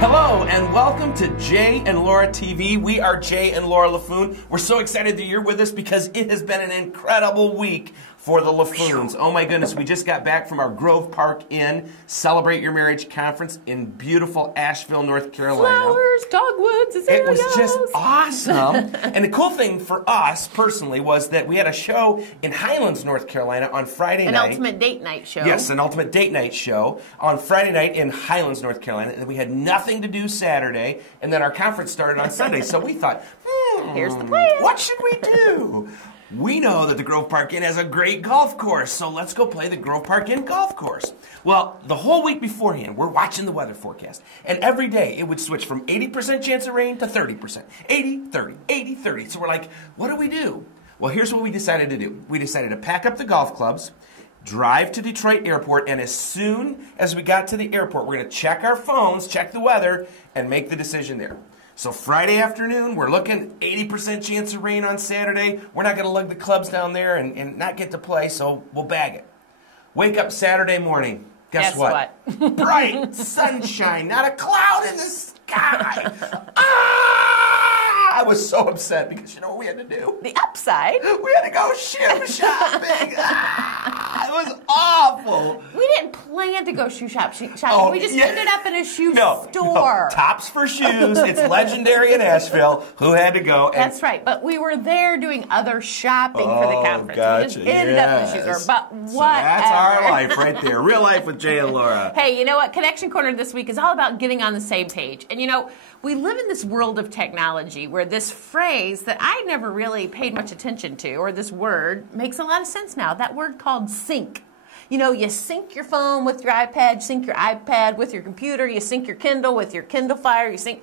Hello and welcome to Jay and Laura TV. We are Jay and Laura Laffoon. We're so excited that you're with us because it has been an incredible week for the Laffoons. Oh my goodness, we just got back from our Grove Park Inn Celebrate Your Marriage conference in beautiful Asheville, North Carolina. Flowers, dogwoods, azaleas. It was just awesome. And the cool thing for us personally was that we had a show in Highlands, North Carolina on Friday night. An ultimate date night show. Yes, an ultimate date night show on Friday night in Highlands, North Carolina. And we had nothing to do Saturday, and then our conference started on Sunday. So we thought, here's the plan. What should we do? We know that the Grove Park Inn has a great golf course, so let's go play the Grove Park Inn golf course. Well, the whole week beforehand, we're watching the weather forecast, and every day it would switch from 80% chance of rain to 30%. 80, 30, 80, 30. So we're like, what do we do? Well, here's what we decided to do. We decided to pack up the golf clubs, drive to Detroit Airport, and as soon as we got to the airport, we're going to check our phones, check the weather, and make the decision there. So Friday afternoon, we're looking 80% chance of rain on Saturday. We're not going to lug the clubs down there and not get to play, so we'll bag it. Wake up Saturday morning. Guess what? Bright sunshine, not a cloud in the sky. I was so upset because you know what we had to do? The upside. We had to go shoe shopping. It was awful. We didn't plan to go shoe shopping. We just ended up in a shoe store. No. Tops for shoes. It's legendary in Asheville. Who had to go? That's right. But we were there doing other shopping for the conference. Gotcha. We just ended up in a shoe store. But whatever. So that's our life right there. Real life with Jay and Laura. Hey, you know what? Connection Corner this week is all about getting on the same page. And you know, we live in this world of technology where this phrase that I never really paid much attention to, or this word, makes a lot of sense now. That word called sync. You know, you sync your phone with your iPad, you sync your iPad with your computer, you sync your Kindle with your Kindle Fire, you sync.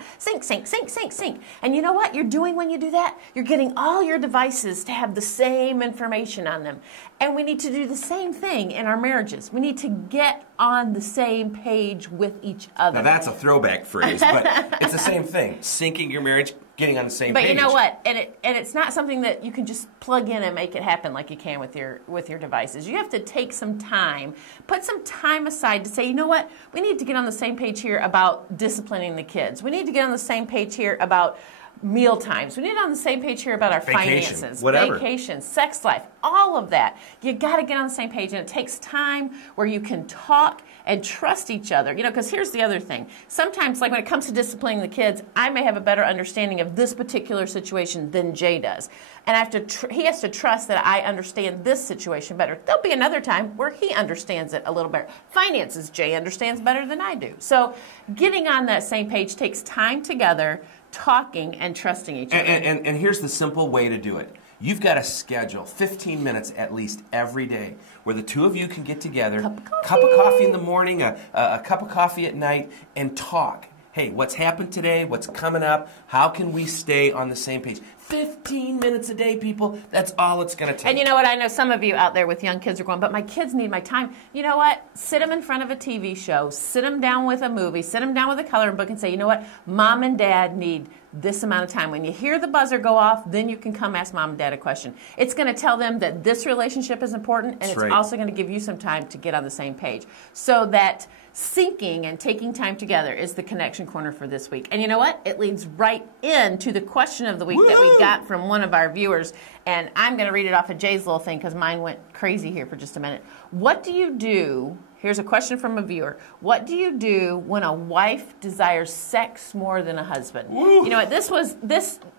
And you know what you're doing when you do that? You're getting all your devices to have the same information on them. And we need to do the same thing in our marriages. We need to get on the same page with each other. Now that's a throwback phrase, but it's the same thing. Syncing your marriage, getting on the same page. But you know what? And it's not something that you can just plug in and make it happen like you can with your devices. You have to take some time, put some time aside to say, you know what? We need to get on the same page here about disciplining the kids. We need to get on the same page here about meal times. We need to get on the same page here about our finances, vacation, sex life, all of that. You got to get on the same page, and it takes time where you can talk and trust each other. You know, because here's the other thing. Sometimes, like when it comes to disciplining the kids, I may have a better understanding of this particular situation than Jay does. And I have to he has to trust that I understand this situation better. There'll be another time where he understands it a little better. Finances, Jay understands better than I do. So getting on that same page takes time together, talking and trusting each other. And here's the simple way to do it. You've got to schedule 15 minutes at least every day where the two of you can get together, cup of coffee in the morning, a cup of coffee at night, and talk. Hey, what's happened today? What's coming up? How can we stay on the same page? 15 minutes a day, people. That's all it's going to take. And you know what? I know some of you out there with young kids are going, but my kids need my time. You know what? Sit them in front of a TV show. Sit them down with a movie. Sit them down with a coloring book and say, you know what? Mom and Dad need this amount of time. When you hear the buzzer go off, then you can come ask Mom and Dad a question. It's going to tell them that this relationship is important, and it's also going to give you some time to get on the same page. So that syncing and taking time together is the Connection Corner for this week. And you know what? It leads right into the question of the week that we got from one of our viewers. And I'm going to read it off of Jay's little thing because mine went crazy here for just a minute. What do you do? Here's a question from a viewer. What do you do when a wife desires sex more than a husband? You know what?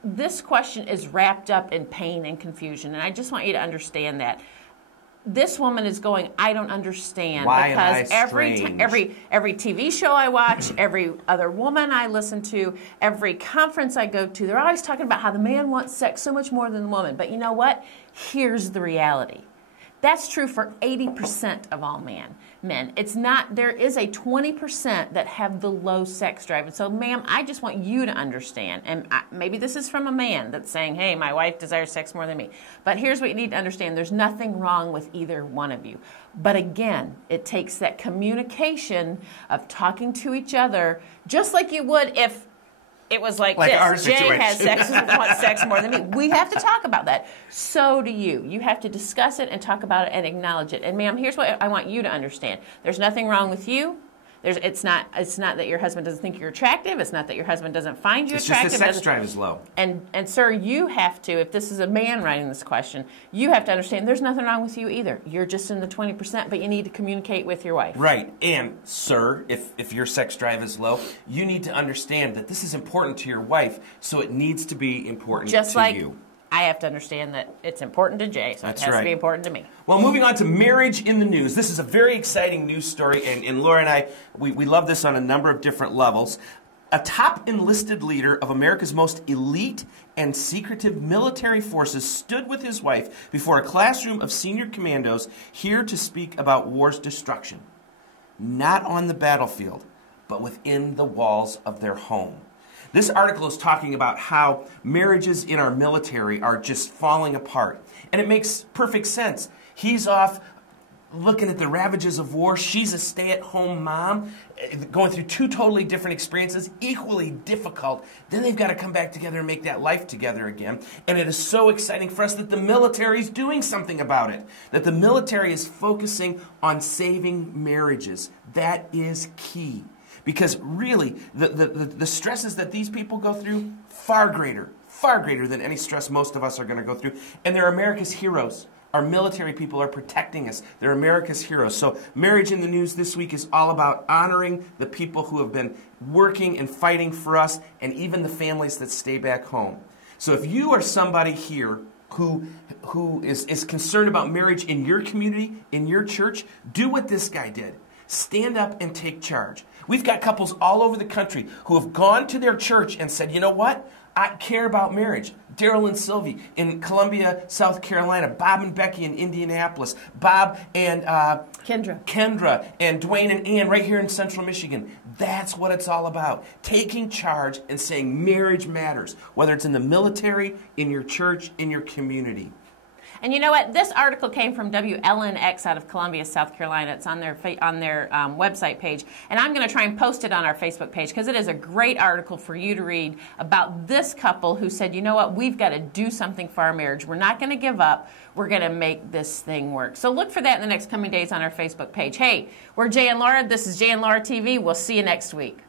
This question is wrapped up in pain and confusion, and I just want you to understand that. This woman is going, I don't understand. Why because am I strange? every TV show I watch, every other woman I listen to, every conference I go to, they're always talking about how the man wants sex so much more than the woman. But you know what? Here's the reality. That's true for 80% of all men. It's not, there is a 20% that have the low sex drive. And so, ma'am, I just want you to understand, and maybe this is from a man that's saying, hey, my wife desires sex more than me. But here's what you need to understand. There's nothing wrong with either one of you. But again, it takes that communication of talking to each other, just like you would if it was like this. Jay has sex, wants sex more than me. We have to talk about that. So do you. You have to discuss it and talk about it and acknowledge it. And ma'am, here's what I want you to understand. There's nothing wrong with you. It's not that your husband doesn't think you're attractive. It's not that your husband doesn't find you it's attractive. It's just his sex drive is low. And sir, you have to, if this is a man writing this question, you have to understand there's nothing wrong with you either. You're just in the 20%, but you need to communicate with your wife. Right. And sir, if your sex drive is low, you need to understand that this is important to your wife, so it needs to be important just to like you. I have to understand that it's important to Jay, so That's it has right. to be important to me. Well, moving on to marriage in the news. This is a very exciting news story, and Laura and I, we love this on a number of different levels. A top enlisted leader of America's most elite and secretive military forces stood with his wife before a classroom of senior commandos here to speak about war's destruction. Not on the battlefield, but within the walls of their home. This article is talking about how marriages in our military are just falling apart. And it makes perfect sense. He's off looking at the ravages of war. She's a stay-at-home mom, going through two totally different experiences, equally difficult. Then they've got to come back together and make that life together again. And it is so exciting for us that the military is doing something about it, that the military is focusing on saving marriages. That is key. Because really, the stresses that these people go through, far greater than any stress most of us are going to go through. And they're America's heroes. Our military people are protecting us. They're America's heroes. So Marriage in the News this week is all about honoring the people who have been working and fighting for us, and even the families that stay back home. So if you are somebody here who is concerned about marriage in your community, in your church, do what this guy did. Stand up and take charge. We've got couples all over the country who have gone to their church and said, you know what? I care about marriage. Daryl and Sylvie in Columbia, South Carolina. Bob and Becky in Indianapolis. Bob and Kendra and Dwayne and Ann right here in Central Michigan. That's what it's all about. Taking charge and saying marriage matters, whether it's in the military, in your church, in your community. And you know what? This article came from WLNX out of Columbia, South Carolina. It's on their website page. And I'm going to try and post it on our Facebook page because it is a great article for you to read about this couple who said, you know what? We've got to do something for our marriage. We're not going to give up. We're going to make this thing work. So look for that in the next coming days on our Facebook page. Hey, we're Jay and Laura. This is Jay and Laura TV. We'll see you next week.